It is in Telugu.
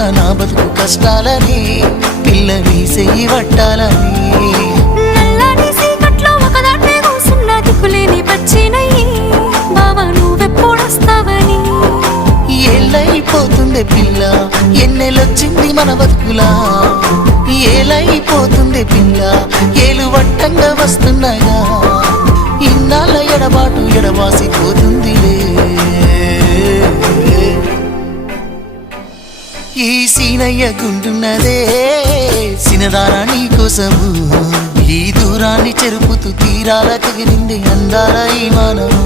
పడుతున్న నా బతుకు కష్టాలని పిల్లని చెయ్యి పట్టాలని నల్లని సీకట్లో ఒకదాన్నే కూసున్న దిక్కులేని పచ్చినయ్యి బావా నువ్వెప్పుడొస్తావని ఏళ్ళైపోతుంది పిల్ల ఎన్నెలొచ్చింది మన బతుకులా ఏలైపోతుంది పిల్ల ఏలు వట్టంగా వస్తున్నాగా ఇన్నాళ్ళ ఎడబాటు ఎడబాసిపోతుందిలే ఈ సీనయ్య గుంటున్నదే సినదారా నీ కోసము ఈ దూరాన్ని చెరుపుతూ తీరాల తెగిరింది అందాల ఈ మానవు